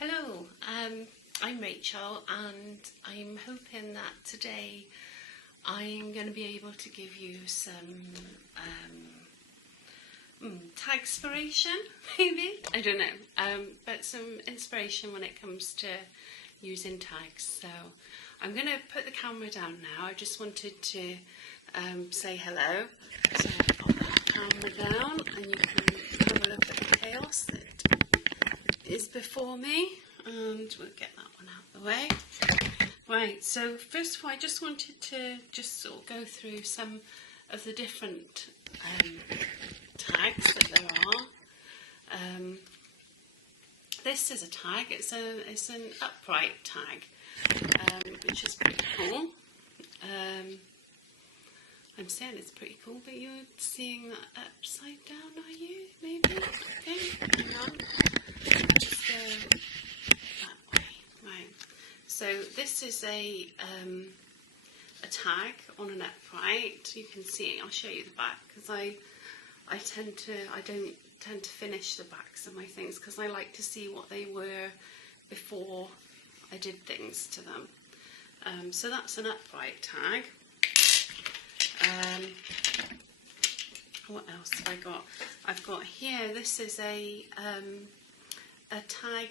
Hello, I'm Rachel, and I'm hoping that today I'm going to be able to give you some tagspiration, maybe, I don't know, but some inspiration when it comes to using tags. So I'm going to put the camera down now. I just wanted to say hello. So I'll put the camera down and you can have a look at the chaos that is before me, and we'll get that one out of the way. Right, so first of all I just wanted to sort of go through some of the different tags that there are. This is a tag, it's an upright tag, which is pretty cool. I'm saying it's pretty cool, but you're seeing that upside down, are you? Maybe? Okay, hang on. Just go that way. Right. So this is a tag on an upright. You can see. I'll show you the back because I don't tend to finish the backs of my things because I like to see what they were before I did things to them. So that's an upright tag. What else have I got? I've got here, this is a tag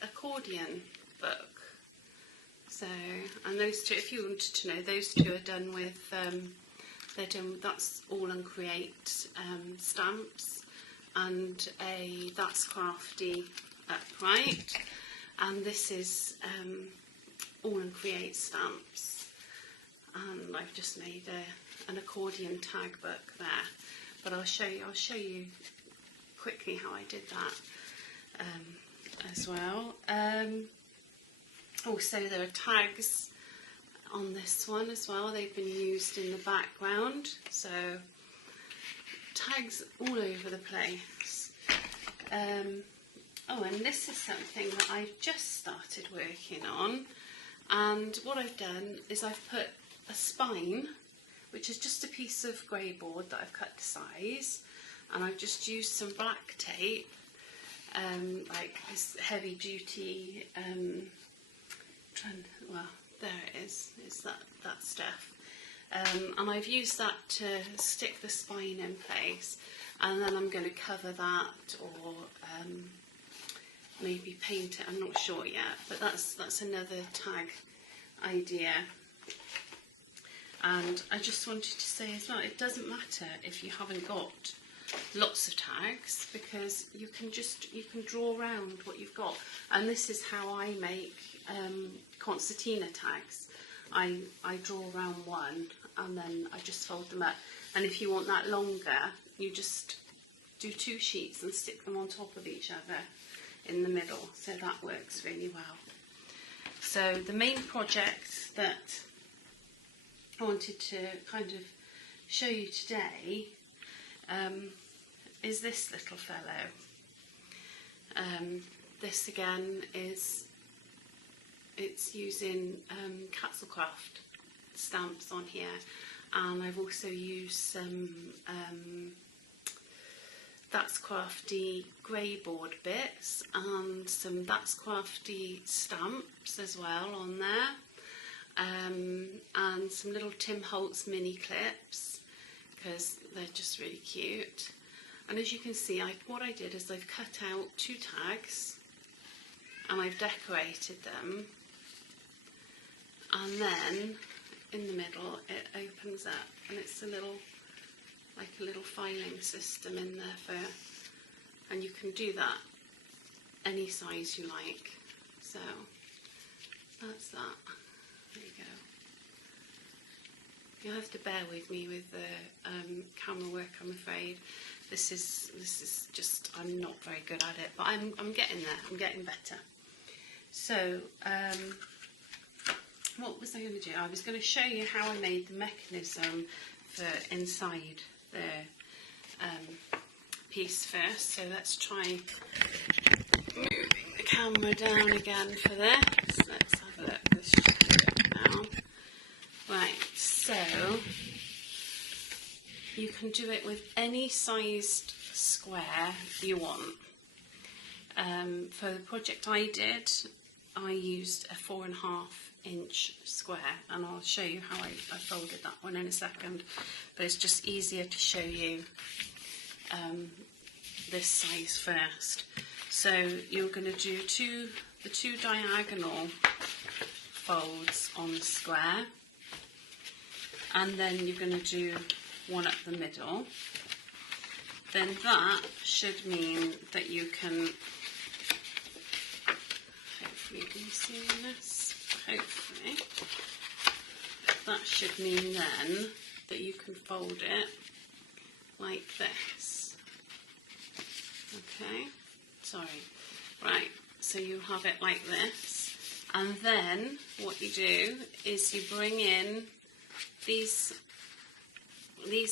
accordion book. So, and those two, if you wanted to know, those two are done with, that's all on Create stamps, and that's Crafty upright, and this is all on Create stamps, and I've just made an accordion tag book there. But I'll show you quickly how I did that as well. Also, there are tags on this one as well. They've been used in the background, so tags all over the place. Oh, and this is something that I've just started working on. And what I've done is I've put a spine, which is just a piece of grey board that I've cut to size, and I've just used some black tape, like this heavy duty, well, there it is, it's that stuff, and I've used that to stick the spine in place, and then I'm going to cover that or maybe paint it, I'm not sure yet, but that's another tag idea. And I just wanted to say as well, it doesn't matter if you haven't got lots of tags, because you can draw around what you've got. And this is how I make concertina tags. I draw around one and then I just fold them up. And if you want that longer, you just do 2 sheets and stick them on top of each other in the middle. So that works really well. So the main project that I wanted to kind of show you today is this little fellow. This again it's using Castlecraft stamps on here, and I've also used some That's Crafty grey board bits and some That's Crafty stamps as well on there. And some little Tim Holtz mini clips because they're just really cute. And as you can see, what I did is I've cut out 2 tags and I've decorated them, and then in the middle it opens up and it's like a little filing system in there and you can do that any size you like. So that's that. There you go. You'll have to bear with me with the camera work, I'm afraid. This is just, I'm not very good at it, but I'm getting there. I'm getting better. So what was I going to do? I was going to show you how I made the mechanism for inside the piece first. So let's try moving the camera down again for this. Let's have a look. Let's just do it now. Right, so you can do it with any sized square you want. For the project I did, I used a 4.5-inch square, and I'll show you how I folded that one in a second, but it's just easier to show you this size first. So you're going to do the two diagonal folds on the square, and then you're going to do one up the middle. Then that should mean that you can, hopefully you can see this, hopefully, that should mean then that you can fold it like this. Okay, sorry, right, so you have it like this, and then what you do is you bring in these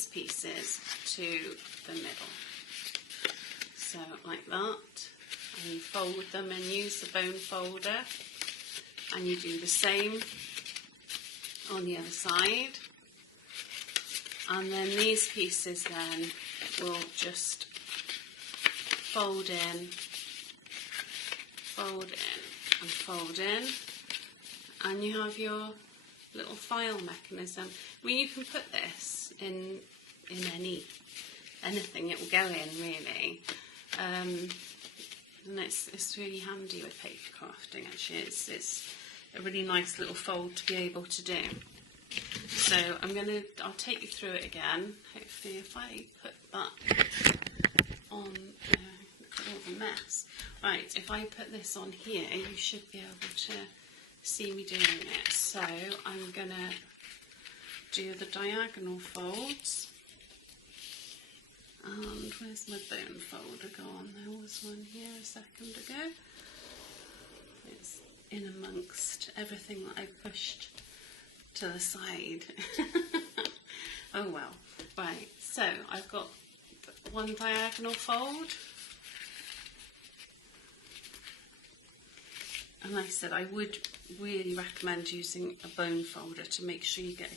pieces to the middle, so like that, and you fold them and use the bone folder, and you do the same on the other side, and then these pieces then will just fold in, and fold in, and you have your little file mechanism. I mean, you can put this in anything, it will go in really, and it's really handy with paper crafting. Actually, it's a really nice little fold to be able to do. So I'll take you through it again. Hopefully, if I put that on, look at all the mess. Right, if I put this on here, you should be able to see me doing it. So I'm gonna do the diagonal folds, and where's my bone folder gone? There was one here a second ago. It's in amongst everything that I pushed to the side. Oh well. Right, so I've got one diagonal fold, and like I said, I would really recommend using a bone folder to make sure you get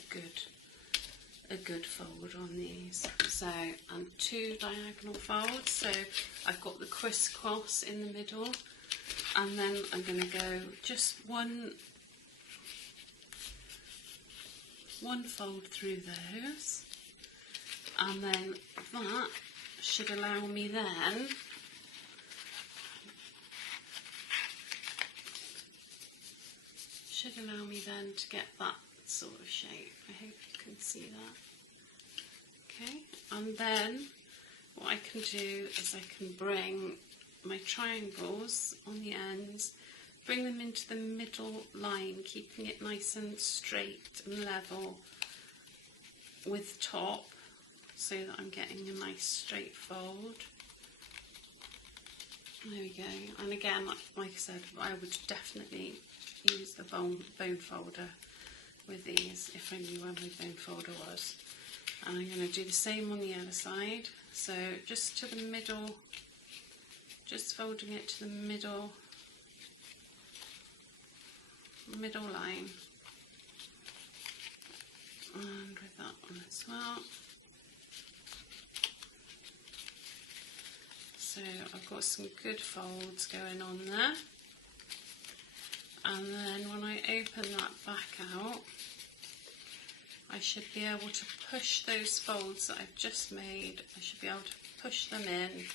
a good fold on these. So, and two diagonal folds, so I've got the crisscross in the middle, and then I'm going to go just one fold through those, and then that should allow me then to get that sort of shape. I hope you can see that. Okay, and then what I can do is I can bring my triangles on the ends, bring them into the middle line, keeping it nice and straight and level with top, so that I'm getting a nice straight fold. There we go. And again, like I said, I would definitely use the bone folder with these if I knew where my bone folder was. And I'm going to do the same on the other side. So just to the middle, just folding it to the middle line, and with that one as well. So I've got some good folds going on there, and then when I open that back out, I should be able to push those folds that I've just made, I should be able to push them in,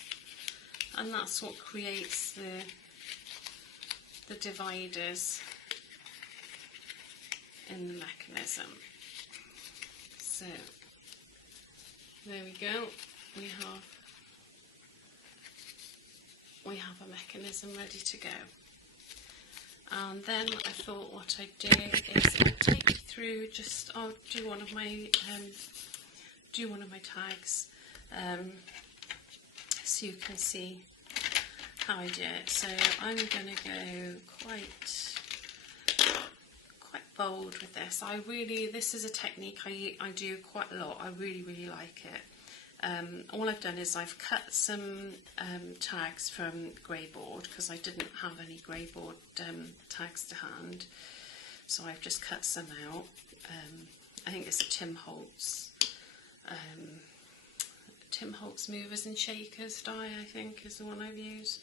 and that's what creates the dividers in the mechanism. So there we go, we have a mechanism ready to go. And then I thought what I'd do is I'd take you through, I'll do one of my tags, so you can see how I do it. So I'm going to go quite bold with this. This is a technique I do quite a lot. I really like it. All I've done is I've cut some tags from grey board, because I didn't have any grey board tags to hand, so I've just cut some out. I think it's a Tim Holtz Movers and Shakers die, I think is the one I've used.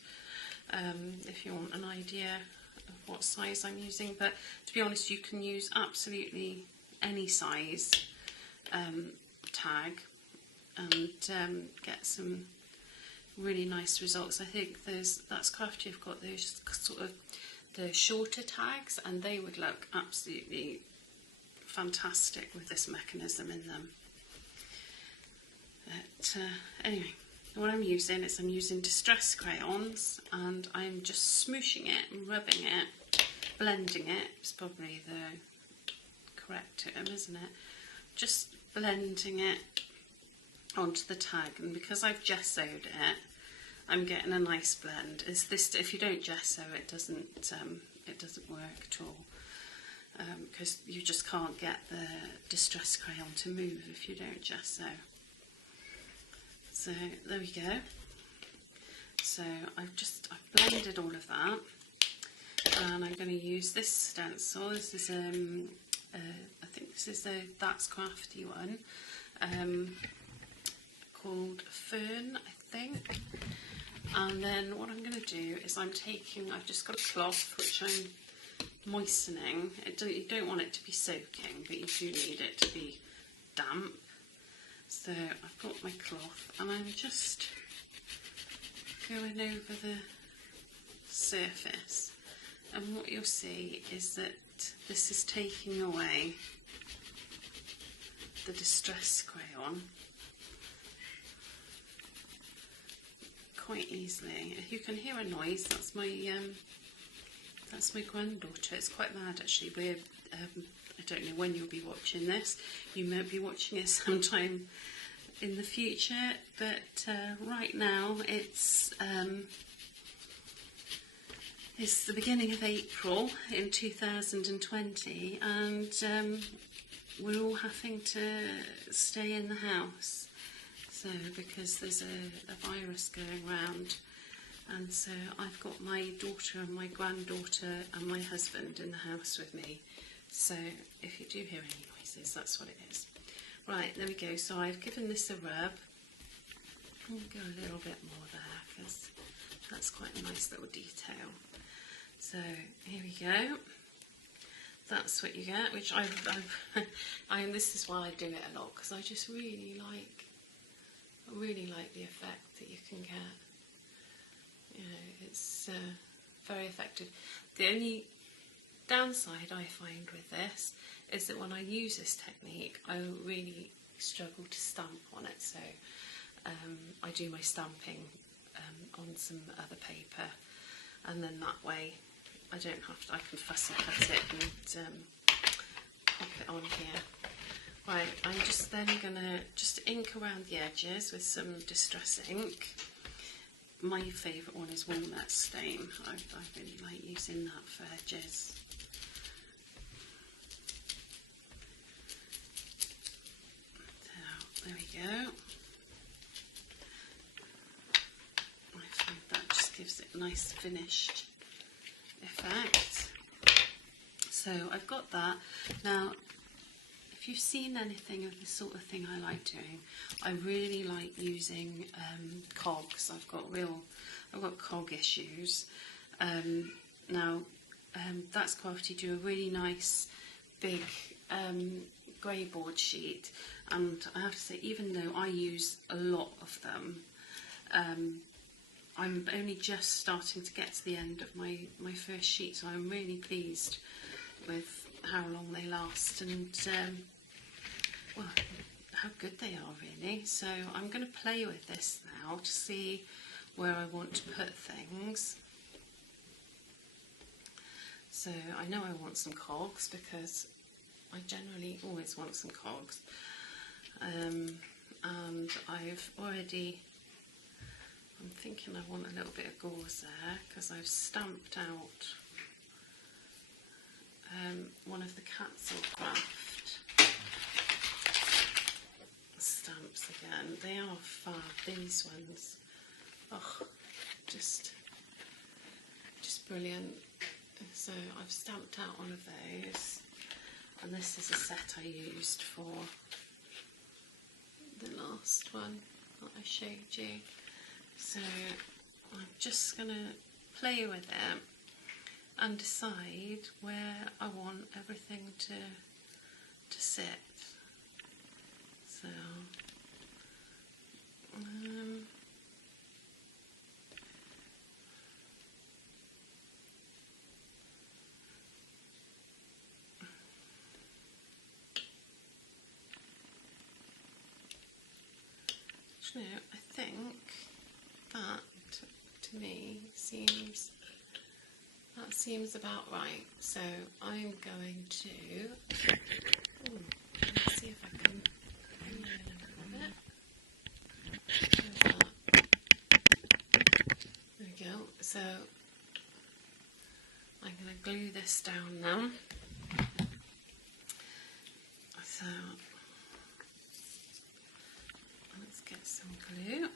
if you want an idea of what size I'm using. But to be honest, you can use absolutely any size tag and get some really nice results. I think that's Crafty have got those sort of the shorter tags, and they would look absolutely fantastic with this mechanism in them. But anyway, what I'm using is I'm using distress crayons, and I'm just smooshing it and rubbing it, blending it. It's probably the correct term, isn't it? Just blending it onto the tag, and because I've gessoed it, I'm getting a nice blend. If you don't gesso, it doesn't work at all, because you just can't get the distress crayon to move if you don't gesso. So there we go. So I've blended all of that, and I'm going to use this stencil. This is I think this is That's Crafty one, called Fern, I think. And then what I'm going to do is I've just got a cloth which I'm moistening. You don't want it to be soaking, but you do need it to be damp. So I've got my cloth, and I'm just going over the surface, and what you'll see is that this is taking away the distress crayon quite easily. You can hear a noise. That's my granddaughter. It's quite loud actually. I don't know when you'll be watching this. You might be watching it sometime in the future, but right now it's the beginning of April in 2020, and we're all having to stay in the house. So because there's a virus going around, and so I've got my daughter and my granddaughter and my husband in the house with me. So if you do hear any noises, that's what it is. Right, there we go. So I've given this a rub. I'll go a little bit more there because that's quite a nice little detail. So here we go. That's what you get, which this is why I do it a lot, because I just really like the effect that you can get. You know, it's very effective. The only downside I find with this is that when I use this technique, I really struggle to stamp on it. So I do my stamping on some other paper, and then that way I don't have to. I can fussy cut it and pop it on here. Right, I'm just then gonna just ink around the edges with some distress ink. My favourite one is walnut stain. I really like using that for edges. So there we go. I find that just gives it a nice finished effect. So I've got that. Now, if you've seen anything of the sort of thing I like doing, I really like using cogs. I've got cog issues. That's Crafty do a really nice big grey board sheet, and I have to say, even though I use a lot of them, I'm only just starting to get to the end of my first sheet, so I'm really pleased with how long they last, and well, how good they are really. So I'm going to play with this now to see where I want to put things. So I know I want some cogs because I generally always want some cogs, and I'm thinking I want a little bit of gauze there because I've stamped out one of the Catzel Craft stamps again. They are fab, these ones. Oh, just brilliant. So I've stamped out one of those, and this is a set I used for the last one that I showed you. So I'm just going to play with it and decide where I want everything to sit. So actually, I think that to me seems about right. So I'm going to let's see if I can bring it in a little bit. There we go. So I'm going to glue this down now. So let's get some glue.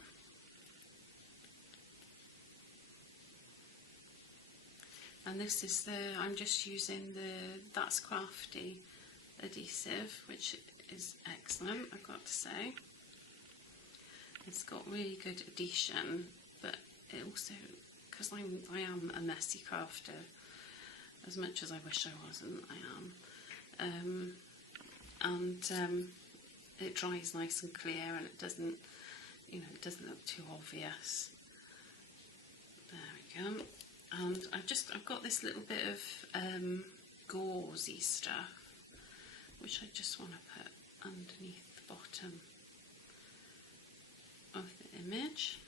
And this is I'm just using That's Crafty adhesive, which is excellent, I've got to say. It's got really good adhesion, but it also, because I am a messy crafter, as much as I wish I wasn't, I am. It dries nice and clear, and it doesn't, it doesn't look too obvious. There we go. And I've got this little bit of gauzy stuff, which I just want to put underneath the bottom of the image.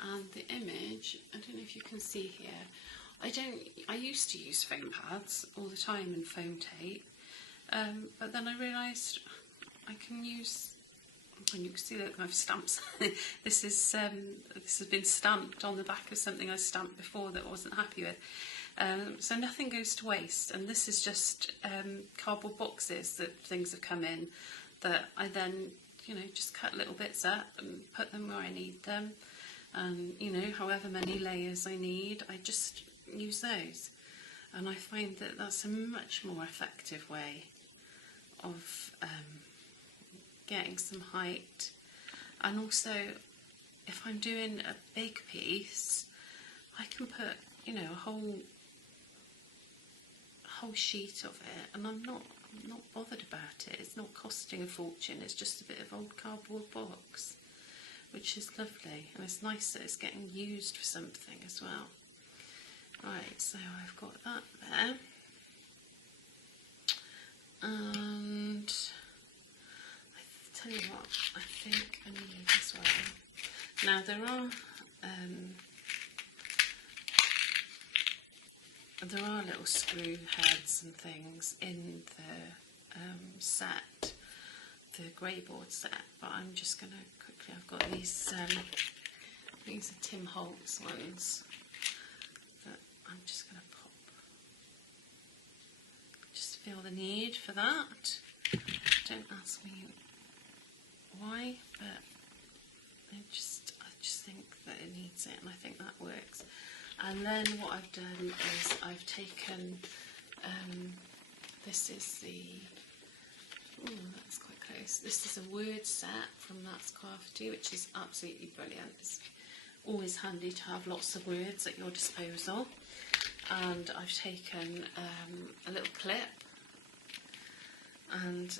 And the image, I don't know if you can see here, I used to use foam pads all the time and foam tape, but then I realised I can use, and you can see that I've stamped. This has been stamped on the back of something I stamped before that I wasn't happy with. So nothing goes to waste, and this is just cardboard boxes that things have come in that I then just cut little bits up and put them where I need them, and however many layers I need, I just use those, and I find that that's a much more effective way of getting some height. And also, if I'm doing a big piece, I can put a whole sheet of it, and I'm not bothered about it. It's not costing a fortune. It's just a bit of old cardboard box, which is lovely, and it's nice that it's getting used for something as well. Right, so I've got that there, and tell you what, I think I need as well. Now there are little screw heads and things in the set, the grey board set, but I'm just going to quickly, I've got these are Tim Holtz ones that I'm just going to pop. Just feel the need for that. Don't ask me why, but I just think that it needs it, and I think that works. And then what I've done is I've taken this is that's quite close. This is a word set from That's Crafty, which is absolutely brilliant. It's always handy to have lots of words at your disposal. And I've taken a little clip, and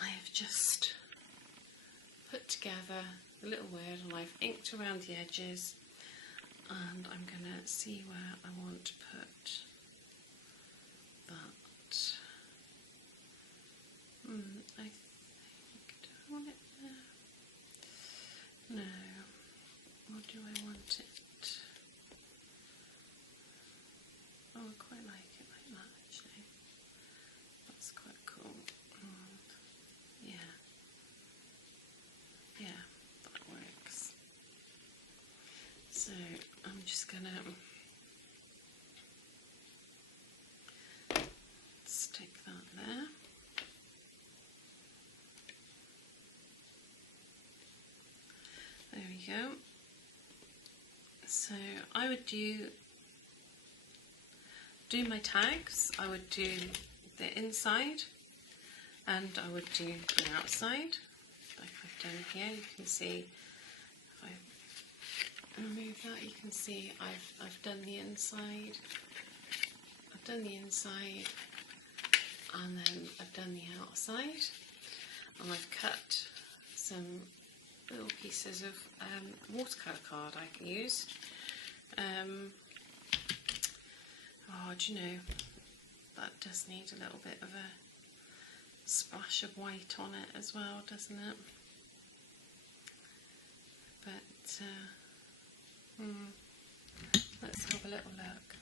I have just put together a little word, and I've inked around the edges, and I'm going to see where I want to put that. I think, do I want it there? No. Or do I want it? Oh, I quite like it like that, actually. That's quite cool. Yeah, that works. So I'm just gonna stick that there. There we go. So I would do my tags. I would do the inside, and I would do the outside, like I've done here. You can see if I remove that, you can see I've done the inside. I've done the inside, and then I've done the outside, and I've cut some little pieces of watercolour card I can use. Oh, do you know, that does need a little bit of a splash of white on it as well, doesn't it? But let's have a little look.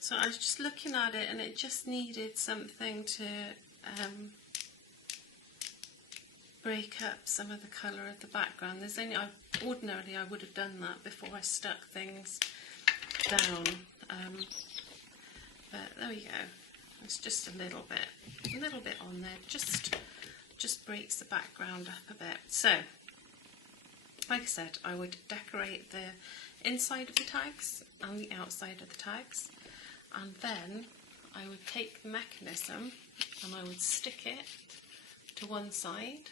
So I was just looking at it, and it just needed something to break up some of the colour of the background. There's only, ordinarily I would have done that before I stuck things down, but there we go. It's just a little bit on there, just breaks the background up a bit. So, like I said, I would decorate the inside of the tags and the outside of the tags. And then I would take the mechanism and I would stick it to one side,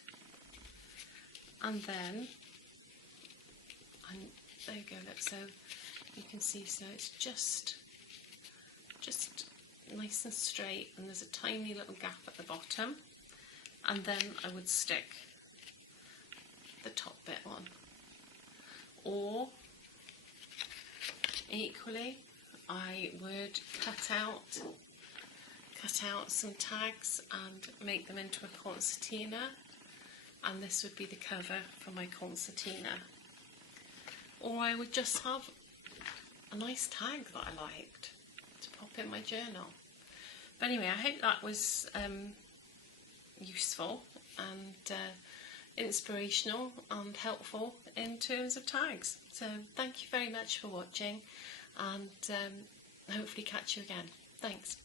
and then, and there you go, look, so you can see, so it's just nice and straight, and there's a tiny little gap at the bottom, and then I would stick the top bit on. Or equally, I would cut out some tags and make them into a concertina, and this would be the cover for my concertina. Or I would just have a nice tag that I liked to pop in my journal. But anyway, I hope that was useful and inspirational and helpful in terms of tags. So thank you very much for watching, and hopefully catch you again. Thanks.